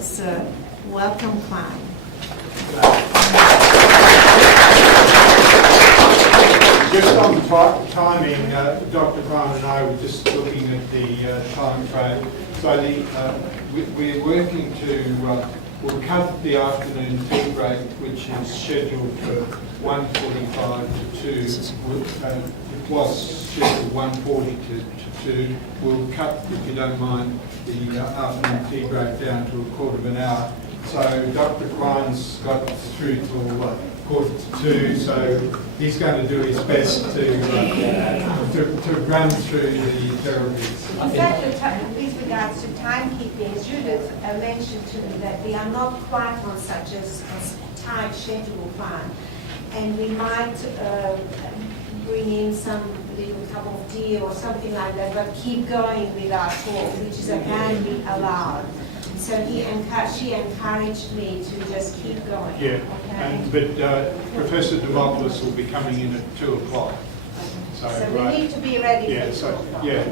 So welcome, Kwan. Just on timing, Dr. Kwan and I were just looking at the time frame. So we're working to, we'll cut the afternoon tea break, which is scheduled for 1:45 to 2. It was scheduled 1:40 to 2. We'll cut, if you don't mind, the afternoon tea break down to a quarter of an hour. So Dr. Kwan's got through till quarter to 2, so he's going to do his best to run through the therapies. In fact, with regards to timekeeping, Judith mentioned to me that we are not quite on such a tight schedule plan, and we might bring in some little cup of tea or something like that, but keep going with our talk, which is apparently allowed. So she encouraged me to just keep going. Yeah, okay? But Professor Demopoulos will be coming in at 2 o'clock. So we need to be ready yeah, for 2 o'clock. Yeah,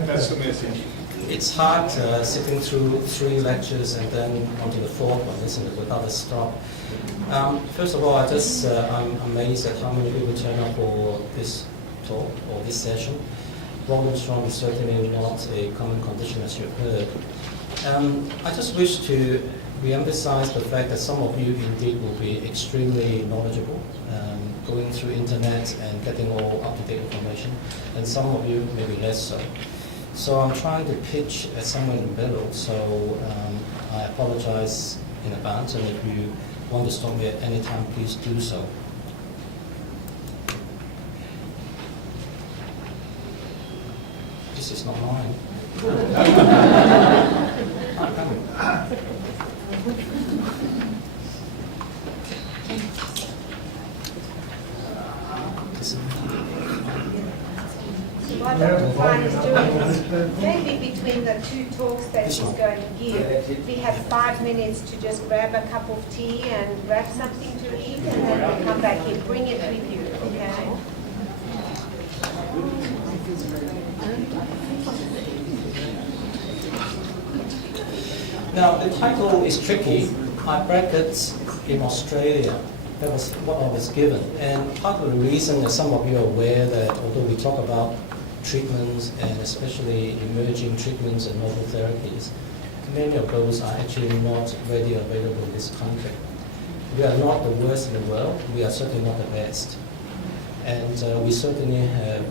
that's the message. It's hard sitting through 3 lectures and then onto the 4th one, isn't it, without a stop. First of all, I'm amazed at how many people turn up for this talk or this session. Waldenstrom is certainly not a common condition, as you've heard. I just wish to re-emphasize the fact that some of you indeed will be extremely knowledgeable, going through internet and getting all up-to-date information, and some of you maybe less so. So I'm trying to pitch at somewhere in the middle, so I apologize in advance, and if you want to stop me at any time, please do so. This is not mine. What Dr. Kwan is doing is maybe between the 2 talks that he's going to give, we have 5 minutes to just grab a cup of tea and grab something to eat, and then we'll come back here. Bring it with you, okay? Now, the title is tricky. I brackets in Australia. That was what I was given. And part of the reason that some of you are aware that although we talk about treatments and especially emerging treatments and novel therapies, many of those are actually not readily available in this country. We are not the worst in the world. We are certainly not the best. And we certainly have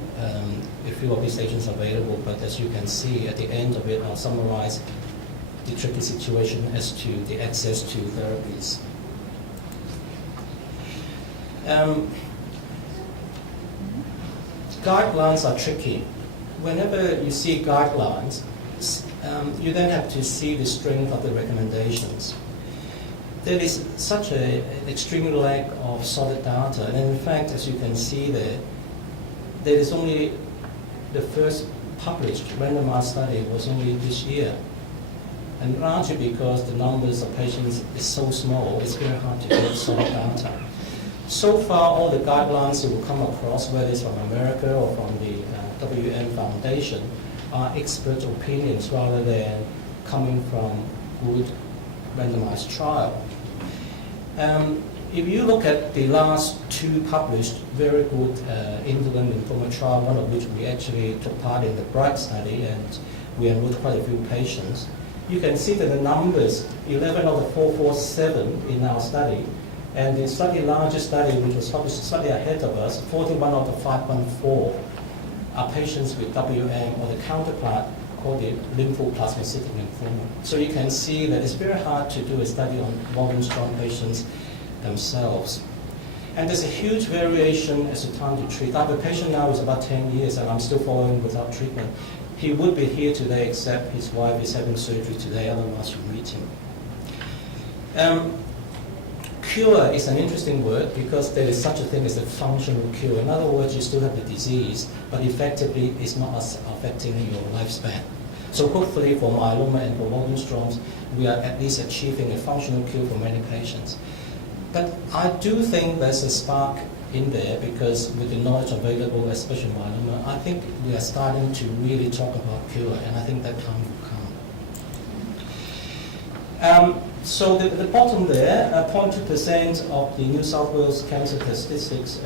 a few of these agents available, but as you can see at the end of it, I'll summarize the tricky situation as to the access to therapies. Guidelines are tricky. Whenever you see guidelines, you then have to see the strength of the recommendations. There is such an extreme lack of solid data, and in fact, as you can see there is only the first published randomized study was only this year. And largely because the numbers of patients is so small, it's very hard to get solid data. So far, all the guidelines you will come across, whether it's from America or from the WM Foundation, are expert opinions rather than coming from good randomized trial. If you look at the last 2 published very good indolent lymphoma trial, one of which we actually took part in the BRIGHT study, and we enrolled quite a few patients, you can see that the numbers, 11 of the 447 in our study, and the slightly larger study, which was published slightly ahead of us, 41 of the 514 are patients with WM or the counterpart called the lymphoplasmacytic lymphoma. So you can see that it's very hard to do a study on Waldenstrom patients themselves. And there's a huge variation as to time to treat. I have a patient now who's about 10 years and I'm still following without treatment. He would be here today except his wife is having surgery today, otherwise you meet him. Cure is an interesting word because there is such a thing as a functional cure. In other words, you still have the disease, but effectively it's not affecting your lifespan. So hopefully for myeloma and for Waldenstrom's, we are at least achieving a functional cure for many patients. But I do think there's a spark in there because with the knowledge available, especially myeloma, I think we are starting to really talk about cure, and I think that time will come. So the bottom there, 0.2% of the New South Wales cancer statistics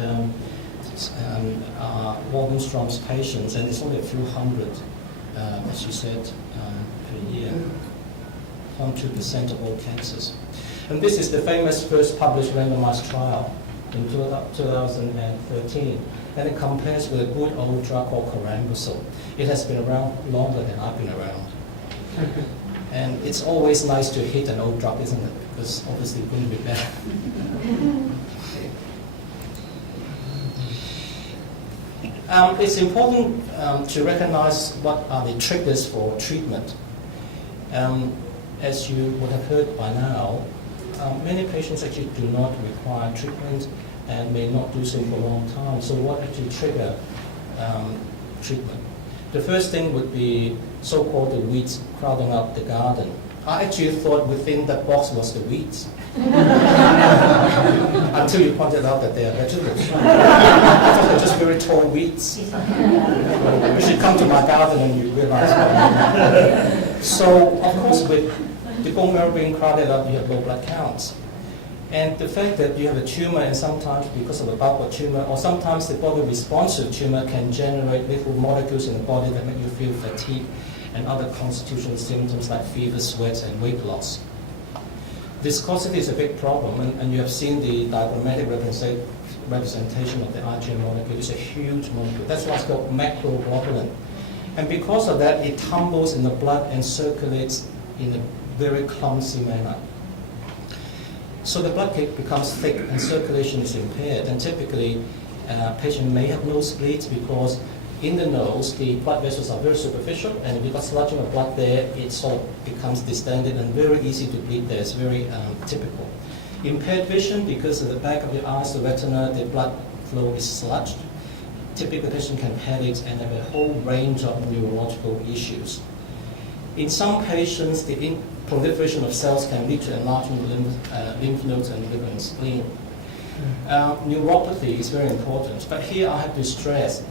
are Waldenstrom's patients, and it's only a few hundred, as you said, per year. 0.2% of all cancers. And this is the famous first published randomized trial in 2013, and it compares with a good old drug called corambosol. It has been around longer than I've been around. And it's always nice to hit an old drug, isn't it? Because obviously it wouldn't be bad. It's important to recognize what are the triggers for treatment. As you would have heard by now, many patients actually do not require treatment and may not do so for a long time. So what actually trigger treatment? The first thing would be so-called the weeds crowding up the garden. I actually thought within that box was the weeds. Until you pointed out that they are vegetables. I thought they're just very tall weeds. You should come to my garden and you realize what I mean. So, of course, with the bone marrow being crowded up, you have low blood counts. And the fact that you have a tumor, and sometimes because of the bulk of tumor, or sometimes the body response to the tumor can generate little molecules in the body that make you feel fatigue and other constitutional symptoms like fever, sweat, and weight loss. Viscosity is a big problem, and you have seen the diagrammatic representation of the IgM molecule. It's a huge molecule. That's why it's called macroglobulin. And because of that, it tumbles in the blood and circulates in a very clumsy manner. So the blood becomes thick and circulation is impaired. And typically, a patient may have nosebleeds because in the nose, the blood vessels are very superficial, and if you've got sludging of blood there, it sort of becomes distended and very easy to bleed there. It's very typical. Impaired vision, because of the back of your eyes, the retina, the blood flow is sludged. Typically, the patient can panic and have a whole range of neurological issues. In some patients, the proliferation of cells can lead to enlargement of lymph nodes and liver and spleen. Neuropathy is very important, but here I have to stress,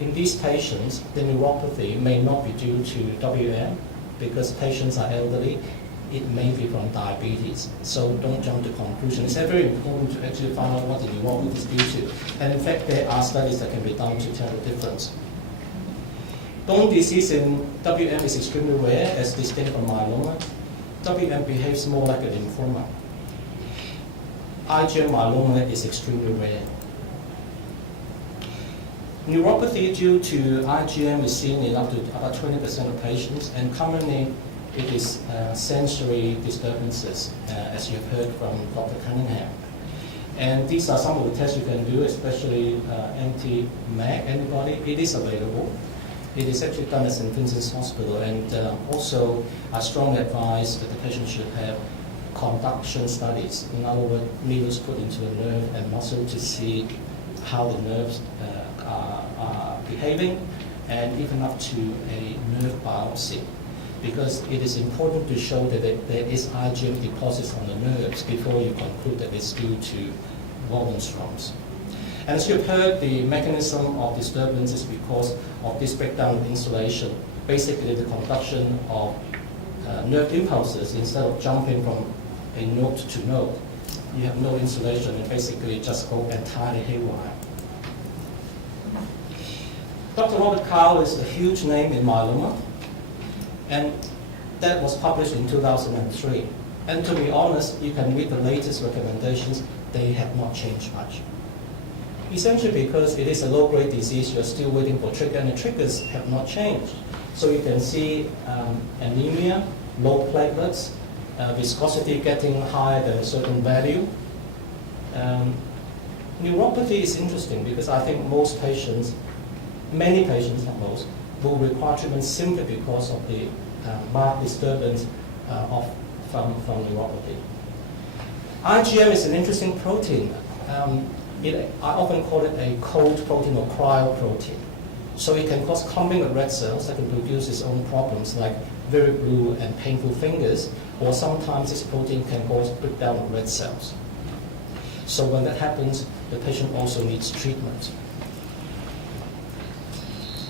in these patients, the neuropathy may not be due to WM, because patients are elderly. It may be from diabetes, so don't jump to conclusions. It's very important to actually find out what the neuropathy is due to. And in fact, there are studies that can be done to tell the difference. Bone disease in WM is extremely rare, as distinct from myeloma. WM behaves more like a lymphoma. IgM myeloma is extremely rare. Neuropathy due to IgM is seen in up to about 20% of patients, and commonly it is sensory disturbances, as you have heard from Dr. Cunningham. And these are some of the tests you can do, especially anti-MAG antibody. It is available. It is actually done at St. Vincent's Hospital, and also I strongly advise that the patient should have conduction studies. In other words, needles put into a nerve and muscle to see how the nerves are behaving, and even up to a nerve biopsy, because it is important to show that there is IgM deposits on the nerves before you conclude that it's due to Waldenstrom's. And as you've heard, the mechanism of disturbance is because of this breakdown of insulation. Basically, the conduction of nerve impulses, instead of jumping from a node to node, you have no insulation and basically just go entirely haywire. Dr. Robert Kyle is a huge name in myeloma, and that was published in 2003. And to be honest, you can read the latest recommendations, they have not changed much. Essentially because it is a low-grade disease, you're still waiting for trigger, and the triggers have not changed. So you can see anemia, low platelets, viscosity getting higher than a certain value. Neuropathy is interesting because I think most patients, many patients, not most, will require treatment simply because of the marked disturbance from neuropathy. IgM is an interesting protein. I often call it a cold protein or cryoprotein. So it can cause clumping of red cells that can produce its own problems like very blue and painful fingers, or sometimes this protein can cause breakdown of red cells. So when that happens, the patient also needs treatment.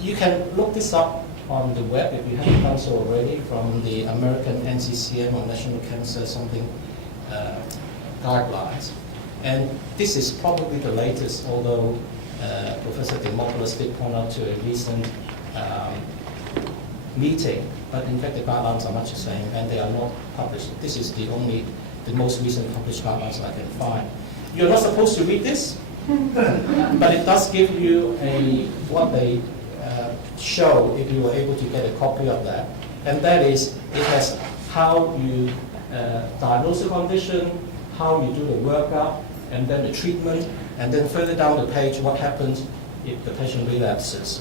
You can look this up on the web, if you haven't done so already, from the American NCCN or National Cancer something guidelines. And this is probably the latest, although Professor Demopoulos did point out to a recent meeting, but in fact the guidelines are much the same and they are not published. This is the most recent published guidelines I can find. You're not supposed to read this, but it does give you what they show if you were able to get a copy of that. And that is, it has how you diagnose the condition, how you do the workup, and then the treatment, and then further down the page, what happens if the patient relapses.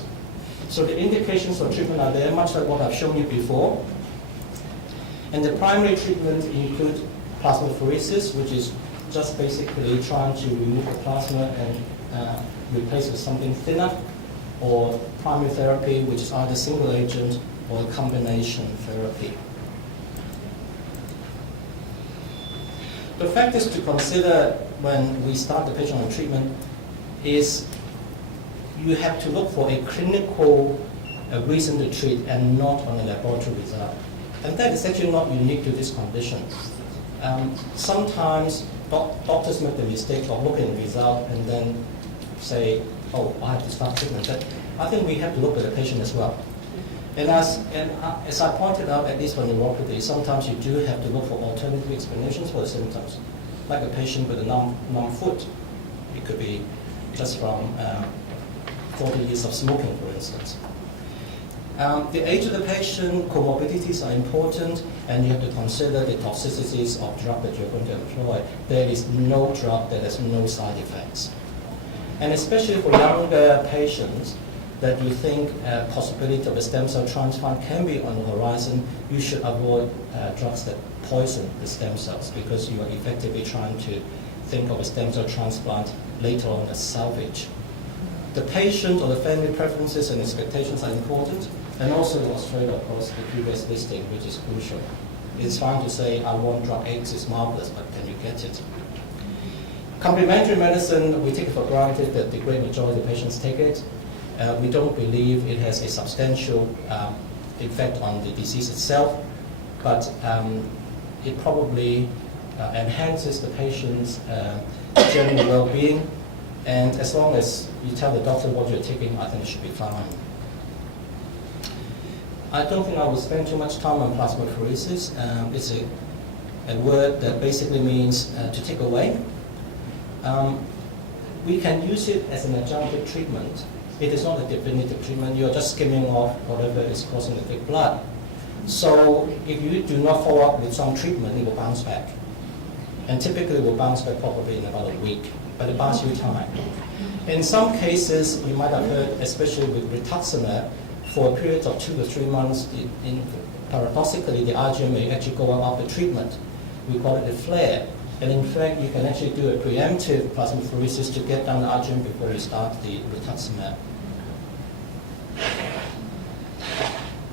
So the indications for treatment are there, much like what I've shown you before. And the primary treatment include plasmapheresis, which is just basically trying to remove the plasma and replace with something thinner, or primary therapy, which is either single agent or a combination therapy. The factors to consider when we start the patient on treatment is you have to look for a clinical reason to treat and not on a laboratory result. And that is actually not unique to this condition. Sometimes doctors make the mistake of looking at the result and then say, oh, I have to start treatment. But I think we have to look at the patient as well. And as I pointed out, at least for neuropathy, sometimes you do have to look for alternative explanations for the symptoms. Like a patient with a numb foot. It could be just from 40 years of smoking, for instance. The age of the patient, comorbidities are important, and you have to consider the toxicities of drug that you're going to employ. There is no drug that has no side effects. And especially for younger patients that you think possibility of a stem cell transplant can be on the horizon, you should avoid drugs that poison the stem cells, because you are effectively trying to think of a stem cell transplant later on as salvage. The patient or the family preferences and expectations are important, and also in Australia, of course, the previous listing, which is crucial. It's fine to say, I want drug X, it's marvelous, but can you get it? Complementary medicine, we take it for granted that the great majority of patients take it. We don't believe it has a substantial effect on the disease itself, but it probably enhances the patient's general well-being. And as long as you tell the doctor what you're taking, I think it should be fine. I don't think I will spend too much time on plasmapheresis. It's a word that basically means to take away. We can use it as an adjunctive treatment. It is not a definitive treatment. You're just skimming off whatever is causing the thick blood. So if you do not follow up with some treatment, it will bounce back. And typically it will bounce back probably in about a week, but it buys you time. In some cases, you might have heard, especially with rituximab, for a period of 2 to 3 months, paradoxically, the IgM may actually go up after treatment. We call it a flare. And in fact, you can actually do a preemptive plasmapheresis to get down the IgM before you start the rituximab.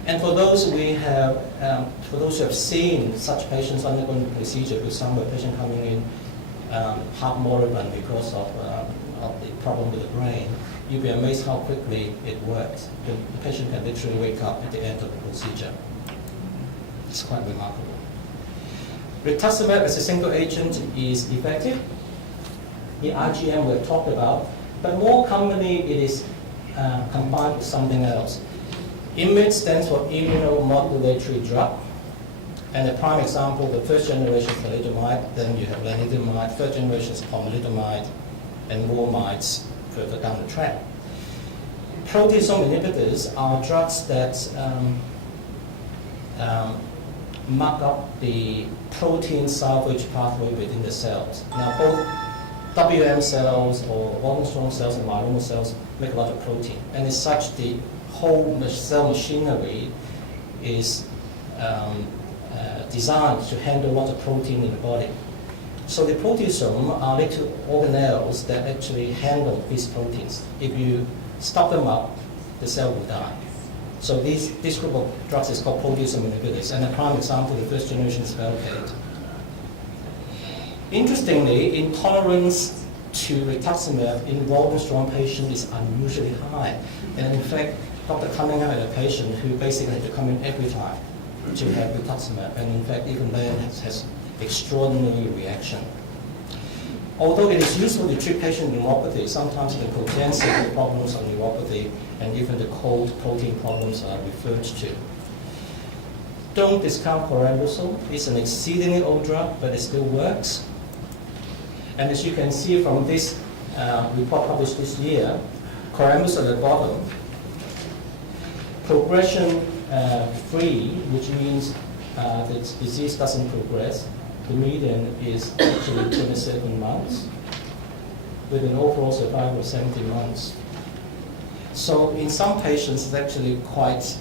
And for those who have seen such patients undergoing the procedure, for example, a patient coming in half moribund because of the problem with the brain, you'll be amazed how quickly it works. The patient can literally wake up at the end of the procedure. It's quite remarkable. Rituximab as a single agent is effective. The IgM we've talked about, but more commonly it is combined with something else. IMiD stands for immunomodulatory drug. And a prime example, the first generation is thalidomide, then you have lenalidomide, third generation is pomalidomide, and more mites further down the track. Proteasome inhibitors are drugs that mark up the protein salvage pathway within the cells. Now, both WM cells or Waldenstrom cells and myeloma cells make a lot of protein. And as such, the whole cell machinery is designed to handle a lot of protein in the body. So the proteasome are little organelles that actually handle these proteins. If you stop them up, the cell will die. So this group of drugs is called proteasome inhibitors, and a prime example, the first generation is Velcade. Interestingly, intolerance to rituximab in Waldenstrom patients is unusually high. And in fact, Dr. Cunningham had a patient who basically had to come in every time to have rituximab, and in fact, even then has extraordinary reaction. Although it is useful to treat patient neuropathy, sometimes the cogenital problems of neuropathy and even the cold protein problems are referred to. Don't discount corambucil. It's an exceedingly old drug, but it still works. And as you can see from this report published this year, corambucil at the bottom, progression free, which means the disease doesn't progress. The median is actually 27 months, with an overall survival of 70 months. So in some patients, it's actually quite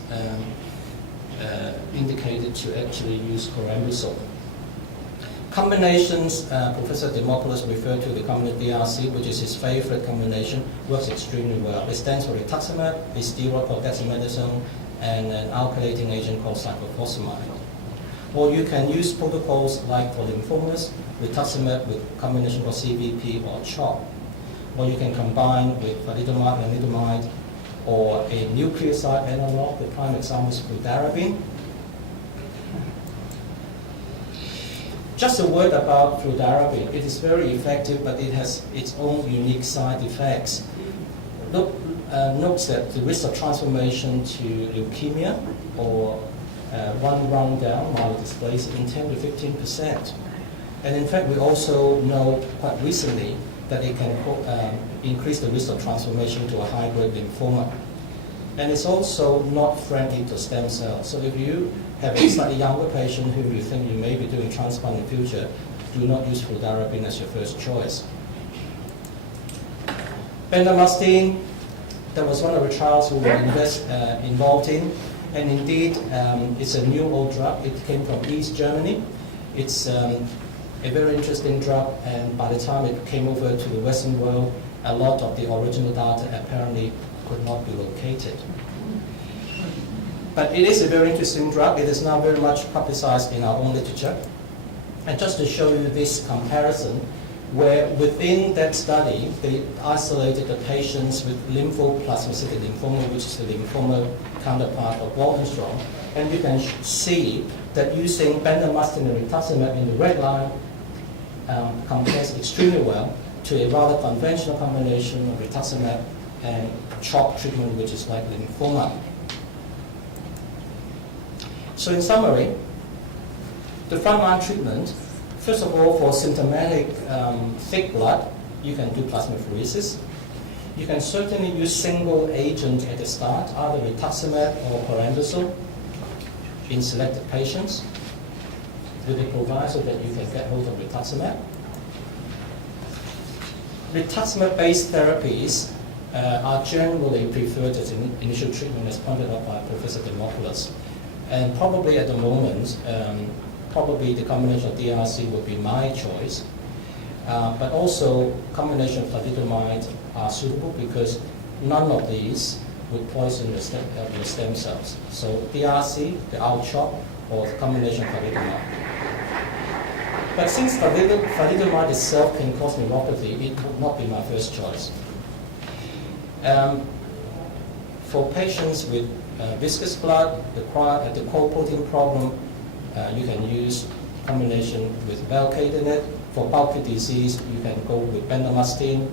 indicated to actually use corambucil. Combinations, Professor Demopoulos referred to the combination DRC, which is his favorite combination, works extremely well. It stands for rituximab, a steroid called dexamethasone, and an alkylating agent called cyclophosphamide. Or you can use protocols like for lymphomas, rituximab with combination called CVP or CHOP. Or you can combine with thalidomide, lenalidomide, or a nucleoside analog. The prime example is fludarabine. Just a word about fludarabine. It is very effective, but it has its own unique side effects. Notes that the risk of transformation to leukemia or one run down myelodysplasia in 10 to 15%. And in fact, we also know quite recently that it can increase the risk of transformation to a high-grade lymphoma. And it's also not friendly to stem cells. So if you have a slightly younger patient who you think you may be doing transplant in the future, do not use fludarabine as your first choice. Bendamustine, that was one of the trials we were involved in. And indeed, it's a new old drug. It came from East Germany. It's a very interesting drug, and by the time it came over to the Western world, a lot of the original data apparently could not be located. But it is a very interesting drug. It is now very much publicized in our own literature. And just to show you this comparison, where within that study, they isolated the patients with lymphoplasmacytic lymphoma, which is the lymphoma counterpart of Waldenstrom. And you can see that using bendamustine and rituximab in the red line compares extremely well to a rather conventional combination of rituximab and CHOP treatment, which is like lymphoma. So in summary, the frontline treatment, first of all, for symptomatic thick blood, you can do plasmapheresis. You can certainly use single agent at the start, either rituximab or corambucil in selected patients, with the proviso that you can get hold of rituximab. Rituximab-based therapies are generally preferred as an initial treatment, as pointed out by Professor Demopoulos. And probably at the moment, probably the combination of DRC would be my choice. But also, combination of thalidomide are suitable because none of these would poison the stem cells. So DRC, the R-CHOP, or the combination of thalidomide. But since thalidomide itself can cause neuropathy, it would not be my first choice. For patients with viscous blood, the cold protein problem, you can use combination with Velcade in it. For bulky disease, you can go with bendamustine.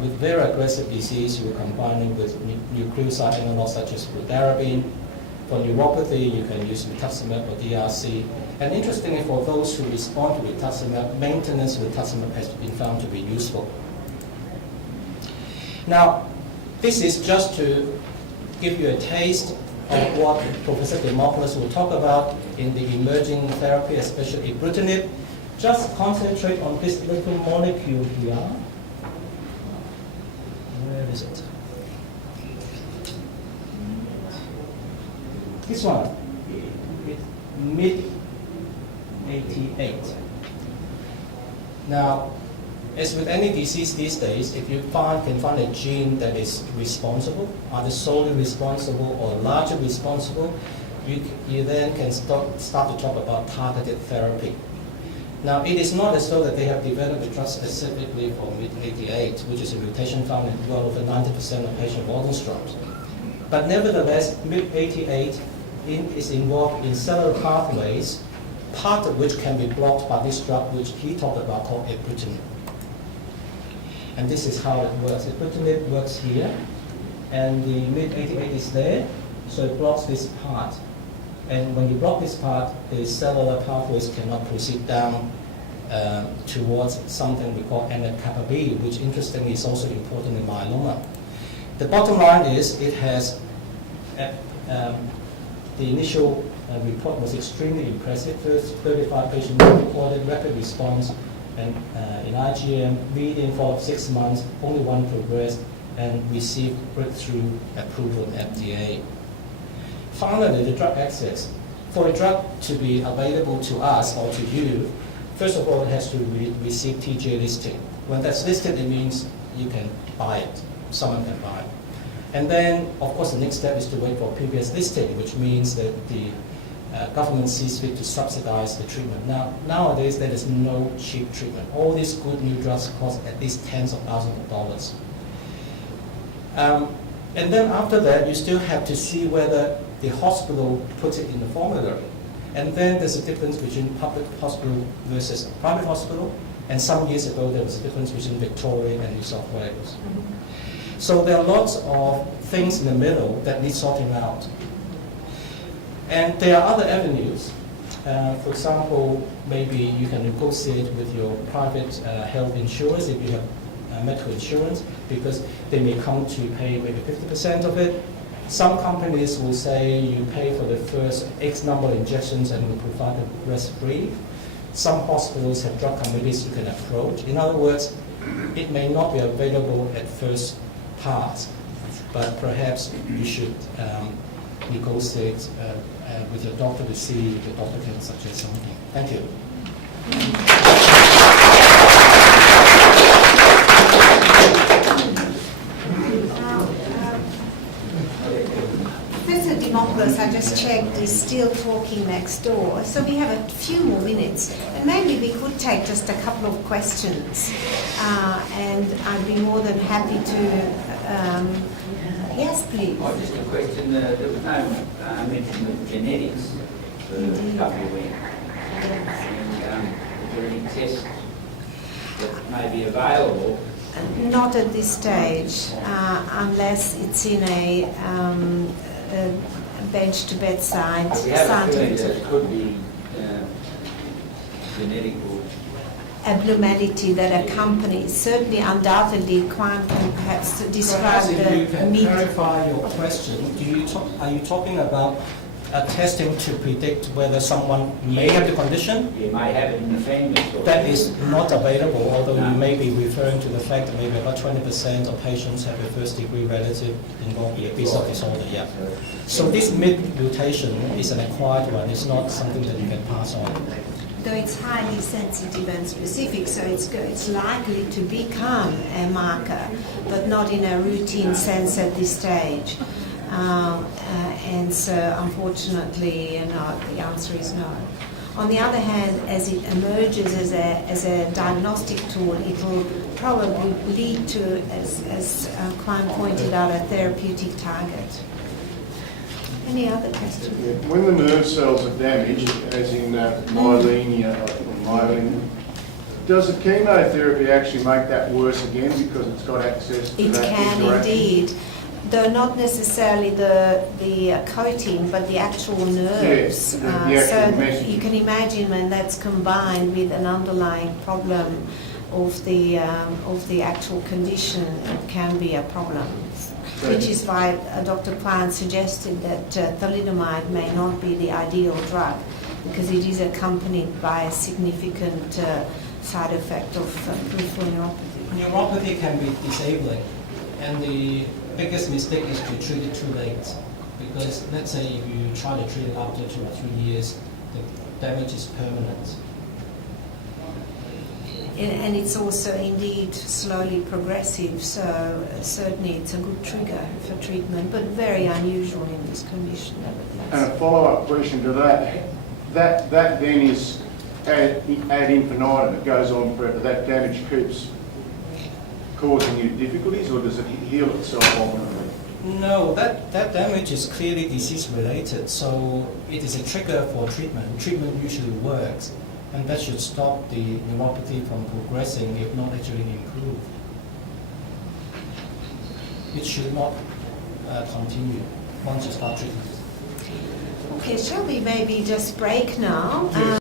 With very aggressive disease, you combine it with nucleoside analogs such as fludarabine. For neuropathy, you can use rituximab or DRC. And interestingly, for those who respond to rituximab, maintenance rituximab has been found to be useful. Now, this is just to give you a taste of what Professor Demopoulos will talk about in the emerging therapy, especially ibrutinib. Just concentrate on this little molecule here. Where is it? This one, mid-88. Now, as with any disease these days, if you can find a gene that is responsible, either solely responsible or largely responsible, you then can start to talk about targeted therapy. Now, it is not as though that they have developed a drug specifically for mid-88, which is a mutation found in well over 90% of patient Waldenstrom's. But nevertheless, MYP88 is involved in several pathways, part of which can be blocked by this drug which he talked about called ibrutinib. And this is how it works. Ibrutinib works here, and the MYP88 is there, so it blocks this part. And when you block this part, the cellular pathways cannot proceed down towards something we call NF-kappa B, which interestingly is also important in myeloma. The bottom line is it has, the initial report was extremely impressive. First 35 patients recorded rapid response, and in IgM, median follow-up 6 months, only one progressed and received breakthrough approval in FDA. Finally, the drug access. For a drug to be available to us or to you, first of all, it has to receive TGA listing. When that's listed, it means you can buy it. Someone can buy it. And then, of course, the next step is to wait for PBS listing, which means that the government sees fit to subsidize the treatment. Nowadays, there is no cheap treatment. All these good new drugs cost at least tens of thousands of dollars. And then after that, you still have to see whether the hospital puts it in the formulary. And then there's a difference between public hospital versus private hospital. And some years ago, there was a difference between Victoria and New South Wales. So there are lots of things in the middle that need sorting out. And there are other avenues. For example, maybe you can negotiate with your private health insurance if you have medical insurance, because they may come to pay maybe 50% of it. Some companies will say you pay for the first X number of injections and will provide the rest free. Some hospitals have drug committees you can approach. In other words, it may not be available at first pass, but perhaps you should negotiate with your doctor to see if the doctor can suggest something. Thank you. Professor Dimopoulos, I just checked, is still talking next door. So we have a few more minutes. And maybe we could take just a couple of questions. And I'd be more than happy to... yes, please. Oh, just a question. There was no mention of genetics for a couple of weeks. And is there any tests that may be available? Not at this stage, unless it's in a bench to bedside We have a feeling that scientific it could be genetic or... abnormality that accompanies. Certainly, undoubtedly, Kwan can perhaps describe Perhaps if you the can meat. clarify your question, are you talking about testing to predict whether someone may have the condition? You may have it in the family. That is not available, although you may be referring to the fact that maybe about 20% of patients have a first-degree relative involved in a B-cell disorder. Yeah. So this MYP mutation is an acquired one. It's not something that you can pass on. Though it's highly sensitive and specific, so it's likely to become a marker, but not in a routine sense at this stage. And so, unfortunately, the answer is no. On the other hand, as it emerges as a diagnostic tool, it will probably lead to, as Kwan pointed out, a therapeutic target. Any other questions? When the nerve cells are damaged, as in myelina or myelin, does the chemotherapy actually make that worse again because it's got access to It that can interaction? indeed, though not necessarily the coating, but the actual nerves. Yes, the actual so message. you can imagine when that's combined with an underlying problem of the actual condition, it can be a problem. Which is why Dr. Kwan suggested that thalidomide may not be the ideal drug, because it is accompanied by a significant side effect of peripheral neuropathy. Neuropathy can be disabling, and the biggest mistake is to treat it too late. Because let's say if you try to treat it after 2 or 3 years, the damage is permanent. And it's also indeed slowly progressive, so certainly it's a good trigger for treatment, but very unusual in this condition. And a follow-up question to that then is ad infinitum. It goes on forever. That damage keeps causing you difficulties, or does it heal itself ultimately? No, that damage is clearly disease-related, so it is a trigger for treatment. Treatment usually works, and that should stop the neuropathy from progressing, if not actually improve. It should not continue once you start treatment. Okay, shall we maybe just break now? Yes.